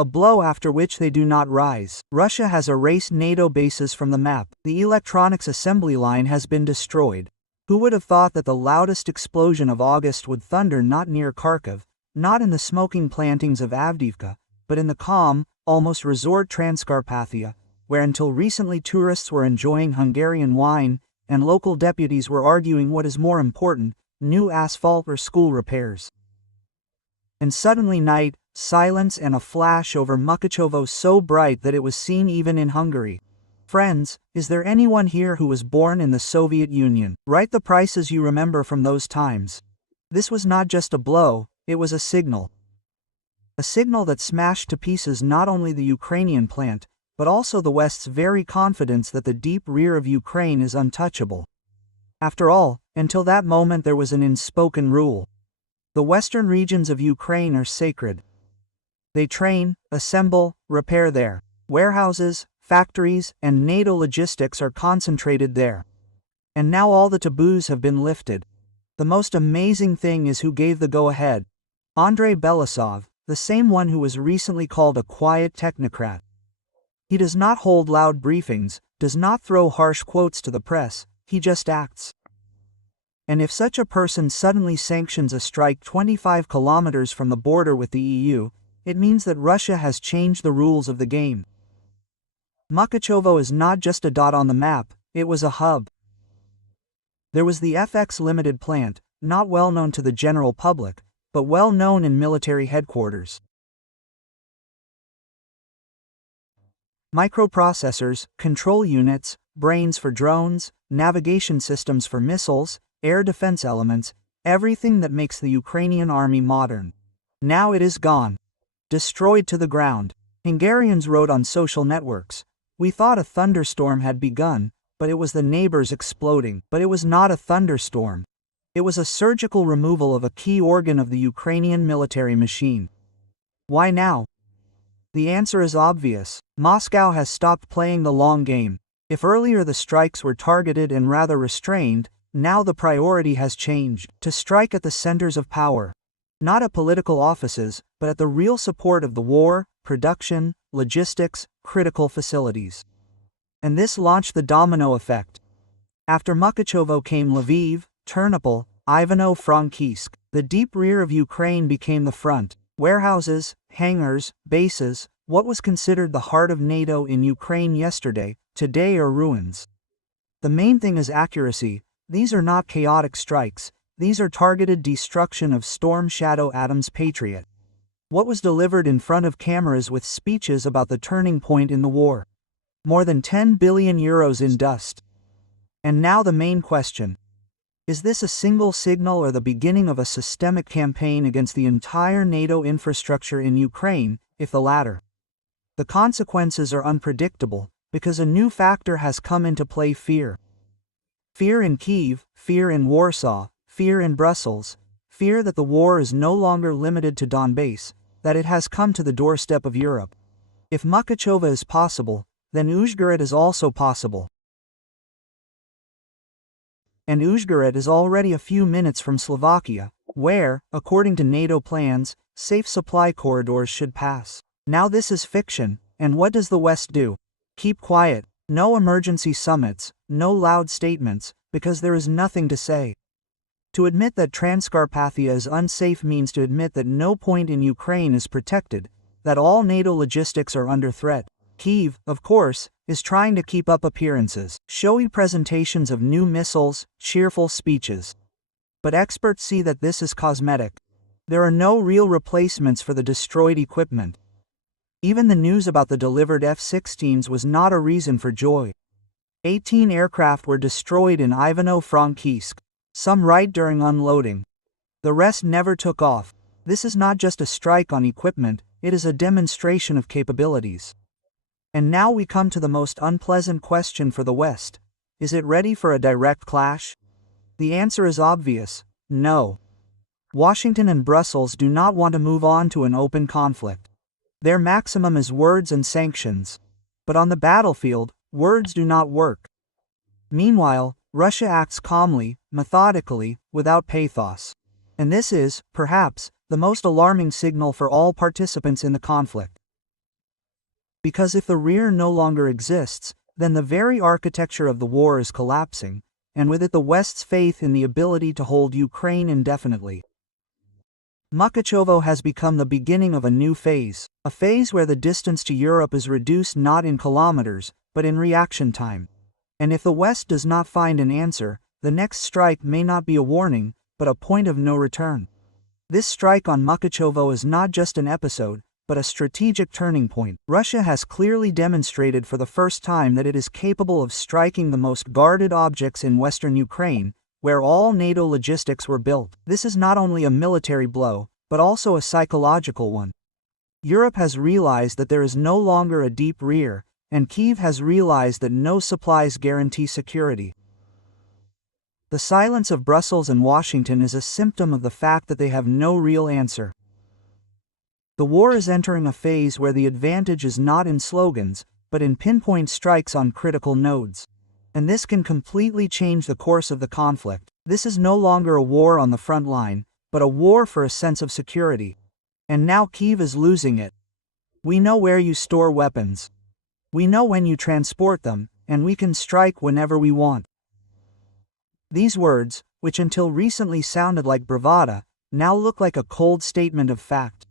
a blow after which they do not rise. Russia has erased NATO bases from the map. The electronics assembly line has been destroyed. Who would have thought that the loudest explosion of August would thunder not near Kharkiv, not in the smoking plantings of Avdiivka, but in the calm, almost resort Transcarpathia, where until recently tourists were enjoying Hungarian wine, and local deputies were arguing what is more important, new asphalt or school repairs. And suddenly night, silence and a flash over Mukachevo so bright that it was seen even in Hungary. Friends, is there anyone here who was born in the Soviet Union? Write the prices you remember from those times. This was not just a blow, it was a signal. A signal that smashed to pieces not only the Ukrainian plant, but also the West's very confidence that the deep rear of Ukraine is untouchable. After all, until that moment there was an unspoken rule. The western regions of Ukraine are sacred. They train, assemble, repair there. Warehouses, factories, and NATO logistics are concentrated there. And now all the taboos have been lifted. The most amazing thing is who gave the go-ahead. Andrei Belousov, the same one who was recently called a quiet technocrat. He does not hold loud briefings, does not throw harsh quotes to the press, he just acts. And if such a person suddenly sanctions a strike 25 kilometers from the border with the EU, it means that Russia has changed the rules of the game. Mukachevo is not just a dot on the map, it was a hub. There was the FX Limited plant, not well known to the general public, but well known in military headquarters. Microprocessors, control units, brains for drones, navigation systems for missiles, air defense elements, everything that makes the Ukrainian army modern. Now it is gone. Destroyed to the ground. Hungarians wrote on social networks, "We thought a thunderstorm had begun, but it was the neighbors exploding." But it was not a thunderstorm. It was a surgical removal of a key organ of the Ukrainian military machine. Why now? The answer is obvious. Moscow has stopped playing the long game. If earlier the strikes were targeted and rather restrained, now the priority has changed to strike at the centers of power. Not at political offices, but at the real support of the war, production, logistics, critical facilities. And this launched the domino effect. After Mukachevo came Lviv, Ternopil, Ivano-Frankivsk. The deep rear of Ukraine became the front. Warehouses, hangars, bases, what was considered the heart of NATO in Ukraine yesterday, today are ruins. The main thing is accuracy. These are not chaotic strikes. These are targeted destruction of Storm Shadow Adams Patriot. What was delivered in front of cameras with speeches about the turning point in the war? More than 10 billion euros in dust. And now the main question. Is this a single signal or the beginning of a systemic campaign against the entire NATO infrastructure in Ukraine, if the latter? The consequences are unpredictable, because a new factor has come into play: fear. Fear in Kyiv, fear in Warsaw, fear in Brussels, fear that the war is no longer limited to Donbass, that it has come to the doorstep of Europe. If Mukachevo is possible, then Uzhgorod is also possible. And Uzhgorod is already a few minutes from Slovakia, where, according to NATO plans, safe supply corridors should pass. Now this is fiction, and what does the West do? Keep quiet, no emergency summits, no loud statements, because there is nothing to say. To admit that Transcarpathia is unsafe means to admit that no point in Ukraine is protected, that all NATO logistics are under threat. Kyiv, of course, is trying to keep up appearances, showy presentations of new missiles, cheerful speeches. But experts see that this is cosmetic. There are no real replacements for the destroyed equipment. Even the news about the delivered F-16s was not a reason for joy. 18 aircraft were destroyed in Ivano-Frankivsk, some right during unloading. The rest never took off. This is not just a strike on equipment, it is a demonstration of capabilities. And now we come to the most unpleasant question for the West. Is it ready for a direct clash? The answer is obvious: no. Washington and Brussels do not want to move on to an open conflict. Their maximum is words and sanctions. But on the battlefield, words do not work. Meanwhile, Russia acts calmly, methodically, without pathos. And this is, perhaps, the most alarming signal for all participants in the conflict. Because if the rear no longer exists, then the very architecture of the war is collapsing, and with it the West's faith in the ability to hold Ukraine indefinitely. Mukachevo has become the beginning of a new phase, a phase where the distance to Europe is reduced not in kilometers, but in reaction time. And if the West does not find an answer, the next strike may not be a warning, but a point of no return. This strike on Mukachevo is not just an episode, but a strategic turning point. Russia has clearly demonstrated for the first time that it is capable of striking the most guarded objects in western Ukraine, where all NATO logistics were built. This is not only a military blow, but also a psychological one. Europe has realized that there is no longer a deep rear, and Kyiv has realized that no supplies guarantee security. The silence of Brussels and Washington is a symptom of the fact that they have no real answer. The war is entering a phase where the advantage is not in slogans, but in pinpoint strikes on critical nodes. And this can completely change the course of the conflict. This is no longer a war on the front line, but a war for a sense of security. And now Kyiv is losing it. We know where you store weapons. We know when you transport them, and we can strike whenever we want. These words, which until recently sounded like bravado, now look like a cold statement of fact.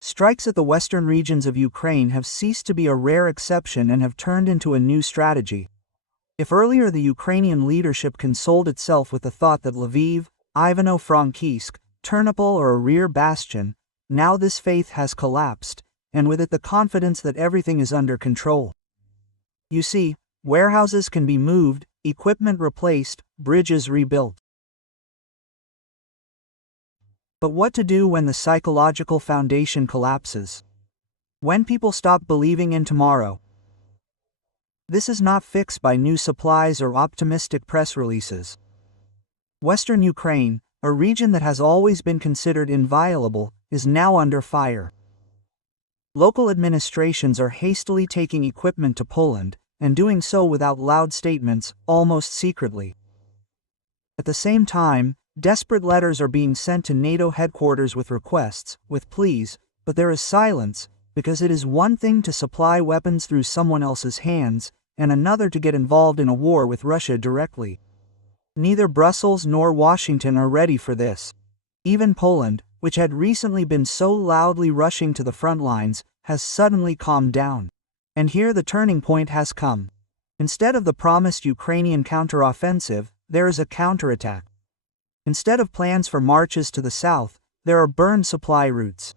Strikes at the western regions of Ukraine have ceased to be a rare exception and have turned into a new strategy. If earlier the Ukrainian leadership consoled itself with the thought that Lviv, Ivano-Frankivsk, Ternopil are a rear bastion, now this faith has collapsed, and with it the confidence that everything is under control. You see, warehouses can be moved, equipment replaced, bridges rebuilt. But what to do when the psychological foundation collapses? When people stop believing in tomorrow? This is not fixed by new supplies or optimistic press releases. Western Ukraine, a region that has always been considered inviolable, is now under fire. Local administrations are hastily taking equipment to Poland, and doing so without loud statements, almost secretly. At the same time, desperate letters are being sent to NATO headquarters with requests, with pleas, but there is silence, because it is one thing to supply weapons through someone else's hands, and another to get involved in a war with Russia directly. Neither Brussels nor Washington are ready for this. Even Poland, which had recently been so loudly rushing to the front lines, has suddenly calmed down. And here the turning point has come. Instead of the promised Ukrainian counteroffensive, there is a counterattack. Instead of plans for marches to the south, there are burned supply routes.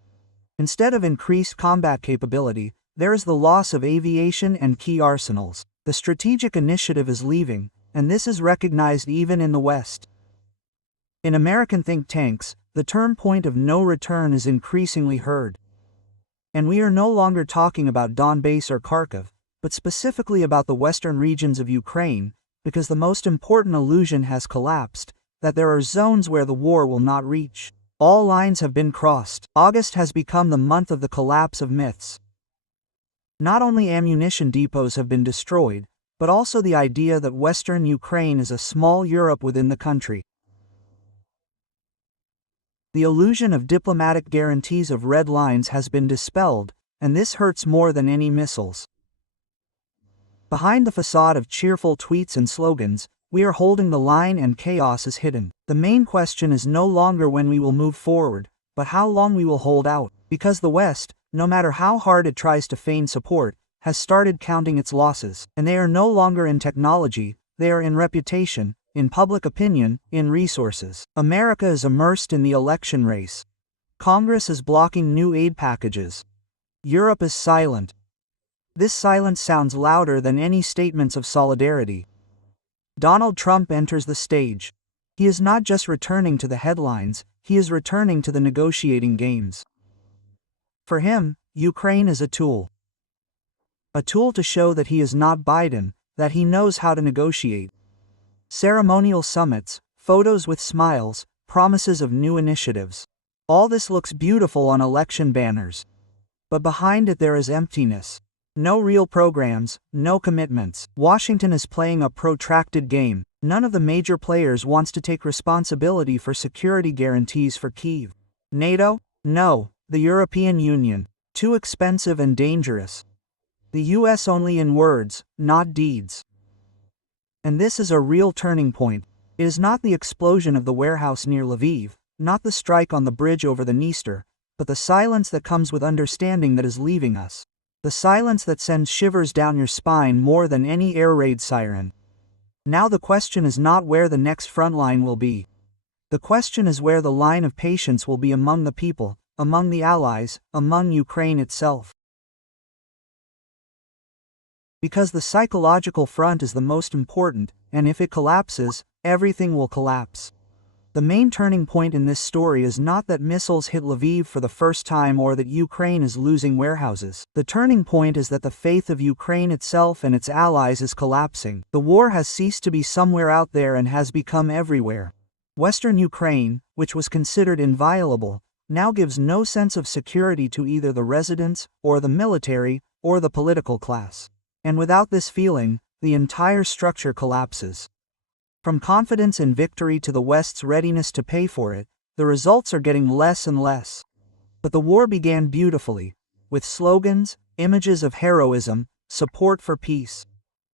Instead of increased combat capability, there is the loss of aviation and key arsenals. The strategic initiative is leaving, and this is recognized even in the West. In American think tanks, the term point of no return is increasingly heard. And we are no longer talking about Donbass or Kharkiv, but specifically about the western regions of Ukraine, because the most important illusion has collapsed, that there are zones where the war will not reach. All lines have been crossed. August has become the month of the collapse of myths. Not only ammunition depots have been destroyed, but also the idea that western Ukraine is a small Europe within the country. The illusion of diplomatic guarantees of red lines has been dispelled, and this hurts more than any missiles. Behind the facade of cheerful tweets and slogans, we are holding the line and chaos is hidden. The main question is no longer when we will move forward, but how long we will hold out, because the West, no matter how hard it tries to feign support, has started counting its losses. And they are no longer in technology, they are in reputation, in public opinion, in resources. America is immersed in the election race. Congress is blocking new aid packages. Europe is silent. This silence sounds louder than any statements of solidarity. Donald Trump enters the stage. He is not just returning to the headlines, he is returning to the negotiating games. For him, Ukraine is a tool. A tool to show that he is not Biden, that he knows how to negotiate. Ceremonial summits, photos with smiles, promises of new initiatives. All this looks beautiful on election banners. But behind it there is emptiness. No real programs, no commitments. Washington is playing a protracted game. None of the major players wants to take responsibility for security guarantees for Kyiv. NATO? No. The European Union? Too expensive and dangerous. The US only in words, not deeds. And this is a real turning point. It is not the explosion of the warehouse near Lviv, not the strike on the bridge over the Dniester, but the silence that comes with understanding that is leaving us. The silence that sends shivers down your spine more than any air raid siren. Now the question is not where the next front line will be. The question is where the line of patience will be among the people, among the allies, among Ukraine itself. Because the psychological front is the most important, and if it collapses, everything will collapse. The main turning point in this story is not that missiles hit Lviv for the first time or that Ukraine is losing warehouses. The turning point is that the faith of Ukraine itself and its allies is collapsing. The war has ceased to be somewhere out there and has become everywhere. Western Ukraine, which was considered inviolable, now gives no sense of security to either the residents, or the military, or the political class. And without this feeling, the entire structure collapses. From confidence in victory to the West's readiness to pay for it, the results are getting less and less. But the war began beautifully, with slogans, images of heroism, support for peace.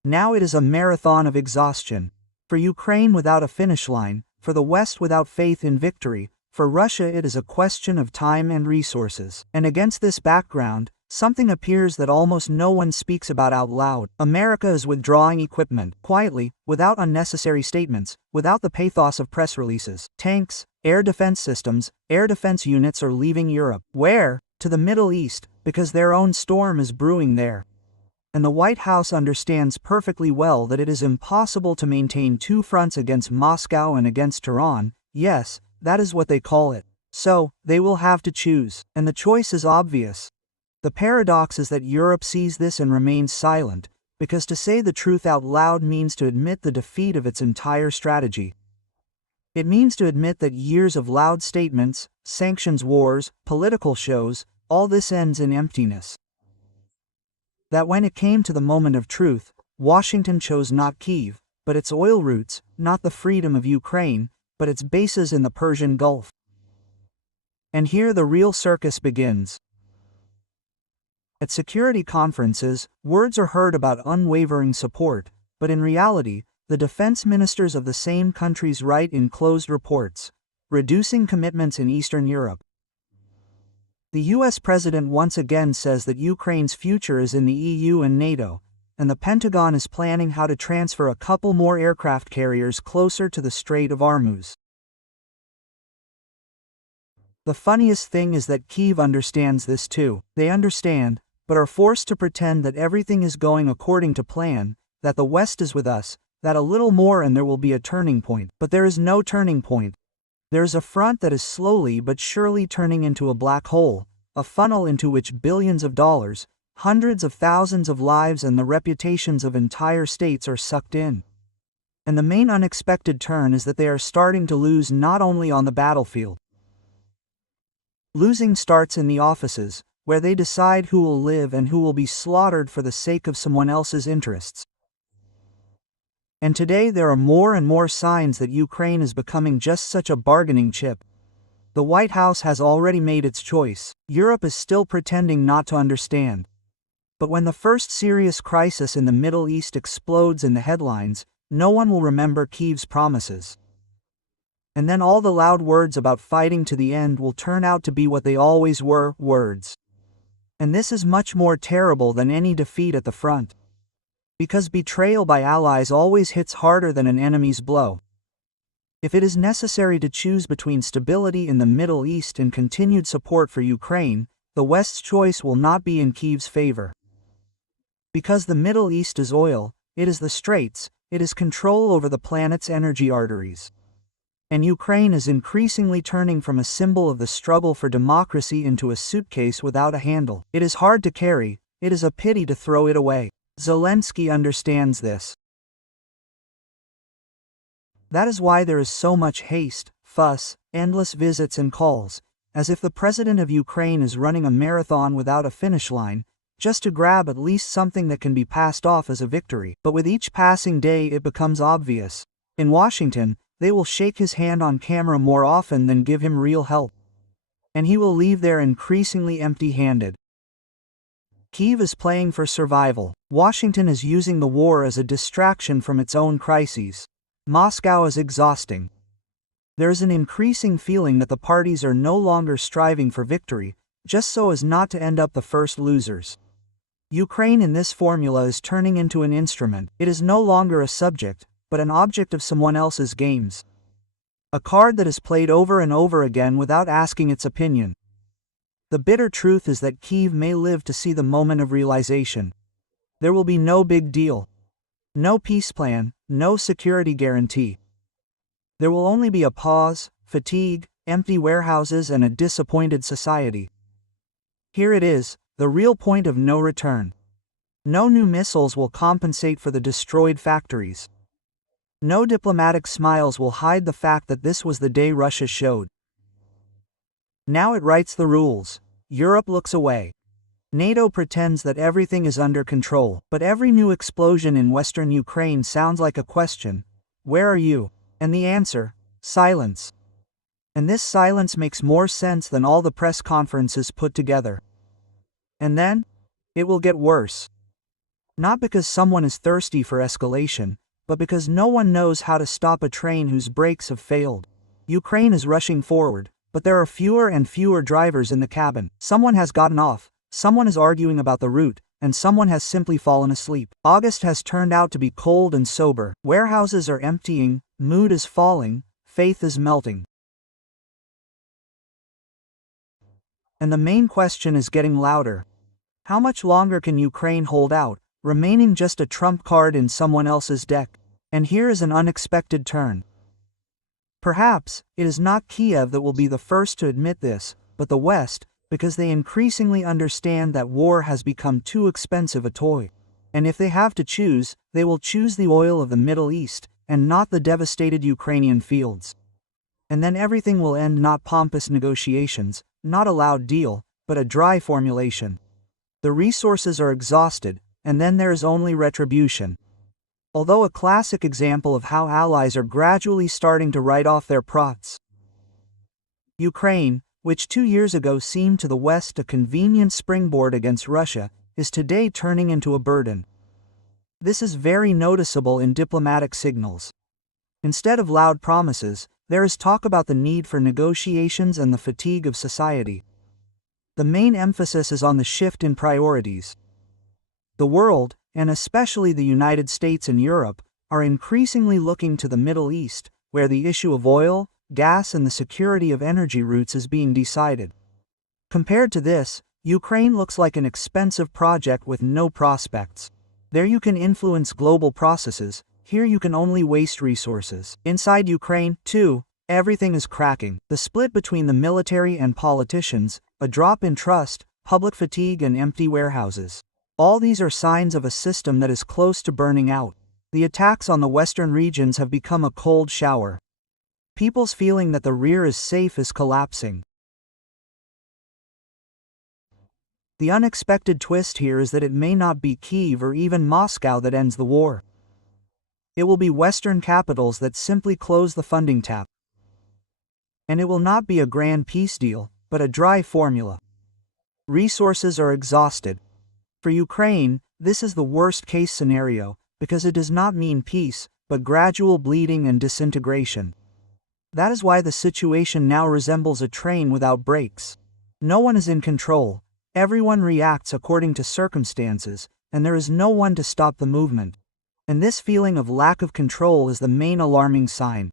Now it is a marathon of exhaustion. For Ukraine without a finish line, for the West without faith in victory, for Russia it is a question of time and resources. And against this background, something appears that almost no one speaks about out loud. America is withdrawing equipment, quietly, without unnecessary statements, without the pathos of press releases. Tanks, air defense systems, air defense units are leaving Europe. Where? To the Middle East, because their own storm is brewing there. And the White House understands perfectly well that it is impossible to maintain two fronts against Moscow and against Tehran. Yes, that is what they call it. So, they will have to choose, and the choice is obvious. The paradox is that Europe sees this and remains silent, because to say the truth out loud means to admit the defeat of its entire strategy. It means to admit that years of loud statements, sanctions wars, political shows, all this ends in emptiness. That when it came to the moment of truth, Washington chose not Kyiv, but its oil routes, not the freedom of Ukraine, but its bases in the Persian Gulf. And here the real circus begins. At security conferences, words are heard about unwavering support, but in reality, the defense ministers of the same countries write in closed reports, reducing commitments in Eastern Europe. The US president once again says that Ukraine's future is in the EU and NATO, and the Pentagon is planning how to transfer a couple more aircraft carriers closer to the Strait of Hormuz. The funniest thing is that Kyiv understands this too. They understand, but are forced to pretend that everything is going according to plan, that the West is with us, that a little more and there will be a turning point. But there is no turning point. There is a front that is slowly but surely turning into a black hole, a funnel into which billions of dollars, hundreds of thousands of lives and the reputations of entire states are sucked in. And the main unexpected turn is that they are starting to lose not only on the battlefield. Losing starts in the offices, where they decide who will live and who will be slaughtered for the sake of someone else's interests. And today there are more and more signs that Ukraine is becoming just such a bargaining chip. The White House has already made its choice. Europe is still pretending not to understand. But when the first serious crisis in the Middle East explodes in the headlines, no one will remember Kyiv's promises. And then all the loud words about fighting to the end will turn out to be what they always were, words. And this is much more terrible than any defeat at the front. Because betrayal by allies always hits harder than an enemy's blow. If it is necessary to choose between stability in the Middle East and continued support for Ukraine, the West's choice will not be in Kyiv's favor. Because the Middle East is oil, it is the straits, it is control over the planet's energy arteries. And Ukraine is increasingly turning from a symbol of the struggle for democracy into a suitcase without a handle. It is hard to carry, it is a pity to throw it away. Zelensky understands this. That is why there is so much haste, fuss, endless visits and calls, as if the president of Ukraine is running a marathon without a finish line, just to grab at least something that can be passed off as a victory. But with each passing day it becomes obvious. In Washington, they will shake his hand on camera more often than give him real help. And he will leave there increasingly empty-handed. Kyiv is playing for survival. Washington is using the war as a distraction from its own crises. Moscow is exhausting. There is an increasing feeling that the parties are no longer striving for victory, just so as not to end up the first losers. Ukraine in this formula is turning into an instrument. It is no longer a subject, but an object of someone else's games. A card that is played over and over again without asking its opinion. The bitter truth is that Kyiv may live to see the moment of realization. There will be no big deal. No peace plan, no security guarantee. There will only be a pause, fatigue, empty warehouses, and a disappointed society. Here it is, the real point of no return. No new missiles will compensate for the destroyed factories. No diplomatic smiles will hide the fact that this was the day Russia showed. Now it writes the rules. Europe looks away. NATO pretends that everything is under control, but every new explosion in western Ukraine sounds like a question. Where are you? And the answer, silence. And this silence makes more sense than all the press conferences put together. And then, it will get worse. Not because someone is thirsty for escalation, but because no one knows how to stop a train whose brakes have failed. Ukraine is rushing forward, but there are fewer and fewer drivers in the cabin. Someone has gotten off, someone is arguing about the route, and someone has simply fallen asleep. August has turned out to be cold and sober. Warehouses are emptying, mood is falling, faith is melting. And the main question is getting louder. How much longer can Ukraine hold out, remaining just a trump card in someone else's deck? And here is an unexpected turn. Perhaps, it is not Kiev that will be the first to admit this, but the West, because they increasingly understand that war has become too expensive a toy. And if they have to choose, they will choose the oil of the Middle East, and not the devastated Ukrainian fields. And then everything will end, not pompous negotiations, not a loud deal, but a dry formulation. The resources are exhausted, and then there is only retribution. Although a classic example of how allies are gradually starting to write off their prots. Ukraine, which 2 years ago seemed to the West a convenient springboard against Russia, is today turning into a burden. This is very noticeable in diplomatic signals. Instead of loud promises, there is talk about the need for negotiations and the fatigue of society. The main emphasis is on the shift in priorities. The world, and especially the United States and Europe, are increasingly looking to the Middle East, where the issue of oil, gas, and the security of energy routes is being decided. Compared to this, Ukraine looks like an expensive project with no prospects. There you can influence global processes, here you can only waste resources. Inside Ukraine, too, everything is cracking. The split between the military and politicians, a drop in trust, public fatigue, and empty warehouses. All these are signs of a system that is close to burning out. The attacks on the western regions have become a cold shower. People's feeling that the rear is safe is collapsing. The unexpected twist here is that it may not be Kyiv or even Moscow that ends the war. It will be Western capitals that simply close the funding tap. And it will not be a grand peace deal, but a dry formula. Resources are exhausted. For Ukraine, this is the worst-case scenario, because it does not mean peace, but gradual bleeding and disintegration. That is why the situation now resembles a train without brakes. No one is in control, everyone reacts according to circumstances, and there is no one to stop the movement. And this feeling of lack of control is the main alarming sign.